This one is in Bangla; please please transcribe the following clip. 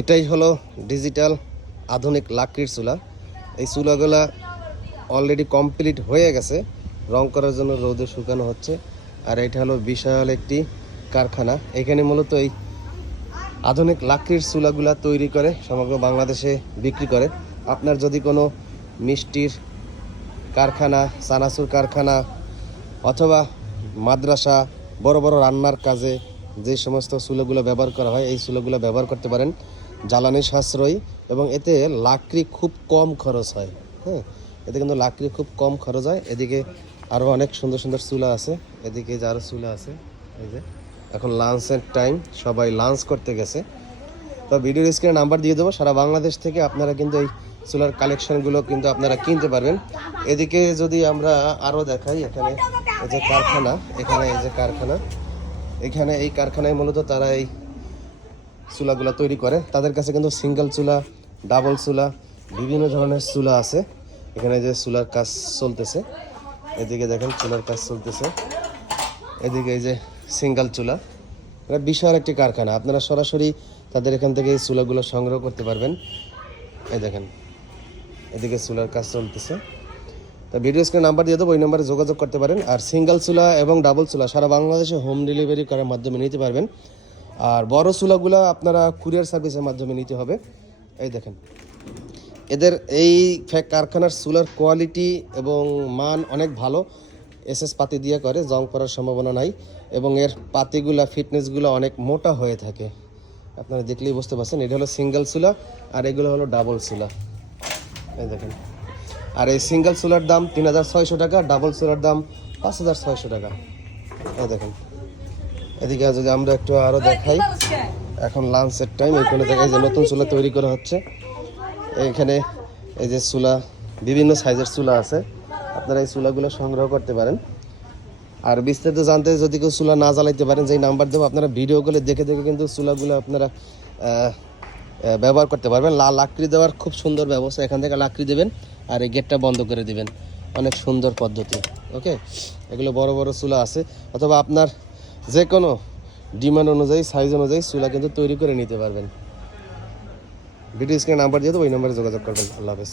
এটাই হলো ডিজিটাল আধুনিক লাকড়ির চুলা। এই চুলাগুলা অলরেডি কমপ্লিট হয়ে গেছে, রং করার জন্য রোদে শুকানো হচ্ছে। আর এটা হলো বিশাল একটি কারখানা। এখানে মূলত এই আধুনিক লাকড়ির চুলাগুলা তৈরি করে সমগ্র বাংলাদেশে বিক্রি করে। আপনার যদি কোনো মিষ্টির কারখানা, চানাচুর কারখানা অথবা মাদ্রাসা, বড় বড় রান্নার কাজে যে সমস্ত চুলাগুলো ব্যবহার করা হয়, এই চুলাগুলো ব্যবহার করতে পারেন। জ্বালানি সাশ্রয়ী এবং এতে লাকড়ি খুব কম খরচ হয়। হ্যাঁ, এতে কিন্তু লাকড়ি খুব কম খরচ হয়। এদিকে আরও অনেক সুন্দর সুন্দর চুলা আছে, এদিকে যে আরও চুলা আছে। এই যে এখন লাঞ্চের টাইম, সবাই লাঞ্চ করতে গেছে। তো ভিডিওর স্ক্রিনে নাম্বার দিয়ে দেবো, সারা বাংলাদেশ থেকে আপনারা কিন্তু এই চুলার কালেকশনগুলো কিন্তু আপনারা কিনতে পারবেন। এদিকে যদি আমরা আরও দেখাই, এখানে এই যে কারখানা, এখানে এই যে কারখানা, এখানে এই কারখানায় মূলত তারা এই চুলাগুলো তৈরি করে। তাদের কাছে কিন্তু সিঙ্গেল চুলা, ডাবল চুলা, বিভিন্ন ধরনের চুলা আছে। এখানে যে চুলার কাজ চলতেছে, এদিকে দেখেন চুলার কাজ চলতেছে, এদিকে এই যে সিঙ্গেল চুলা। এটা বিশাল একটি কারখানা, আপনারা সরাসরি তাদের এখান থেকে এই চুলাগুলো সংগ্রহ করতে পারবেন। এই দেখেন এদিকে চুলার কাজ চলতেছে। তো ভিডিও স্ক্রিনে নাম্বার দিয়ে দেবো, ওই নাম্বারে যোগাযোগ করতে পারেন। আর সিঙ্গেল চুলা এবং ডাবল চুলা সারা বাংলাদেশে হোম ডেলিভারি করার মাধ্যমে নিতে পারবেন। আর বড় চুলাগুলো আপনারা কুরিয়ার সার্ভিসের মাধ্যমে নিতে হবে। এই দেখেন এদের এই কারখানার চুলার কোয়ালিটি এবং মান অনেক ভালো। এসএস পাতি দিয়ে করে, জং করার সম্ভাবনা নাই। এবং এর পাতিগুলা, ফিটনেসগুলো অনেক মোটা হয়ে থাকে, আপনারা দেখলেই বুঝতে পারছেন। এটা হলো সিঙ্গেল চুলা আর এগুলো হলো ডাবল চুলা। এই দেখেন, আর এই সিঙ্গেল চুলার দাম 3600 টাকা, ডাবল চুলার দাম 5600 টাকা। এই দেখেন এদিকে যদি আমরা একটু আরও দেখাই, এখন লাঞ্চের টাইম। এখানে দেখা যায় নতুন চুলা তৈরি করা হচ্ছে। এইখানে এই যে চুলা, বিভিন্ন সাইজের চুলা আছে, আপনারা এই চুলাগুলো সংগ্রহ করতে পারেন। আর বিস্তারিত জানতে যদি কেউ চুলা না জ্বালাইতে পারেন, যেই নাম্বার দেবো আপনারা ভিডিও করে দেখে দেখে কিন্তু চুলাগুলো আপনারা ব্যবহার করতে পারবেন। লাকড়ি দেওয়ার খুব সুন্দর ব্যবস্থা, এখান থেকে লাকড়ি দেবেন আর এই গেটটা বন্ধ করে দিবেন, অনেক সুন্দর পদ্ধতি। ওকে, এগুলো বড় বড় চুলা আছে, অথবা আপনার যে কোনো ডিমান্ড অনুযায়ী, সাইজ অনুযায়ী চুলা কিন্তু তৈরি করে নিতে পারবেন। ভিডিও স্ক্রিনে নাম্বার দিয়ে দেবো, ওই নাম্বারে যোগাযোগ করবেন। আল্লাহ হাফেজ।